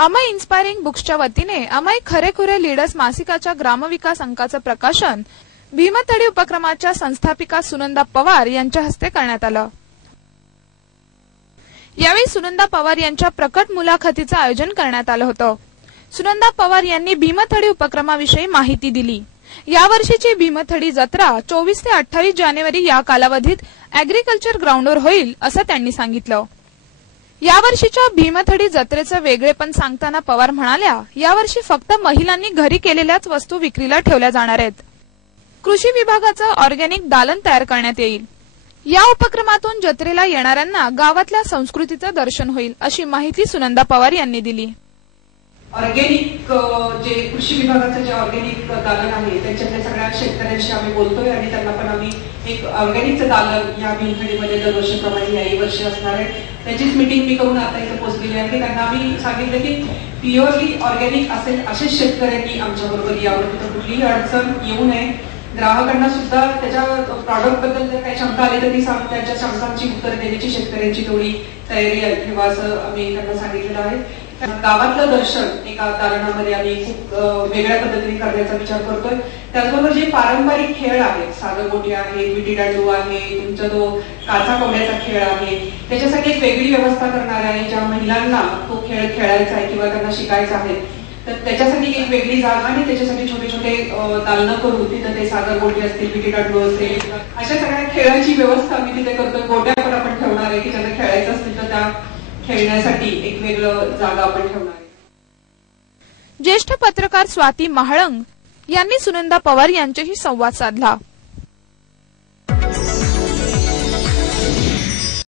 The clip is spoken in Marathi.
अमय इन्स्पायरिंग बुक्सच्या वतीने अमय खरेखुरे लीडर्स मासिकाच्या ग्रामविकास अंकाचं प्रकाशन भीमथडी उपक्रमाच्या संस्थापिका सुनंदा पवार यांच्या हस्ते करण्यात आलं. यावेळी सुनंदा पवार यांच्या प्रकट मुलाखतीचं आयोजन करण्यात आलं होतं. सुनंदा पवार यांनी भीमथडी उपक्रमाविषयी माहिती दिली. यावर्षीची भीमथडी जत्रा चोवीस ते अठ्ठावीस जानेवारी या कालावधीत अॅग्रिकल्चर ग्राउंडवर होईल असं त्यांनी सांगितलं. यावर्षीच्या भीमथडी जत्रेचं वेगळेपण सांगताना पवार म्हणाल्या यावर्षी फक्त महिलांनी घरी केलेल्याच वस्तू विक्रीला ठेवल्या जाणार आहेत. कृषी विभागाचं ऑर्गॅनिक दालन तयार करण्यात येईल. या उपक्रमातून जत्रेला येणाऱ्यांना गावातल्या संस्कृतीचं दर्शन होईल अशी माहिती सुनंदा पवार यांनी दिली. ऑर्गेनिक जे कृषी विभागाचं जे ऑर्गेनिक दालन आहे त्यांच्यातल्या सगळ्या शेतकऱ्यांशी आम्ही बोलतोय आणि त्यांना पण आम्ही एक ऑर्गॅनिकचं दालन या भीमखडीमध्ये दरवर्षीप्रमाणे याही वर्षी असणार आहे. त्याचीच मिटिंग मी करून आता इथं पोहोचलेली आहे. त्यांना आम्ही सांगितलं की प्युअरली ऑर्गॅनिक असेल असेच शेतकऱ्यांनी आमच्या बरोबर यावं तिथं कुठलीही अडचण येऊ नये. ग्राहकांना सुद्धा त्याच्या प्रॉडक्टबद्दल जर काही शंका आली तर ती सांग त्यांच्या शंकांची उत्तर देण्याची शेतकऱ्यांची तेवढी तयारी आहे किंवा असं आम्ही त्यांना सांगितलेलं आहे. गावातलं दर्शन एका दालनामध्ये आम्ही खूप वेगळ्या पद्धतीने करण्याचा विचार करतोय. त्याचबरोबर जे पारंपरिक खेळ आहेत सागर गोटी आहे विटी डांडू आहे तुमचा जो काचा कवड्याचा खेळ आहे त्याच्यासाठी एक वेगळी व्यवस्था करणार आहे ज्या महिलांना तो खेळ खेळायचा आहे किंवा त्यांना शिकायचा आहे. तर त्याच्यासाठी एक वेगळी जागा आणि त्याच्यासाठी छोटे छोटे दालनं करू तिथं ते सागर गोटी असतील विटी दांडू असेल. अशा सगळ्या खेळाची व्यवस्था आम्ही तिथे करतो. गोट्या पण आपण ठेवणार आहे की ज्यांना खेळायचं असतील तर त्या खेळण्यासाठी एक वेगळं जागा आपण ठेवणार आहे. ज्येष्ठ पत्रकार स्वाती महाळंग यांनी सुनंदा पवार यांच्याशी संवाद साधला.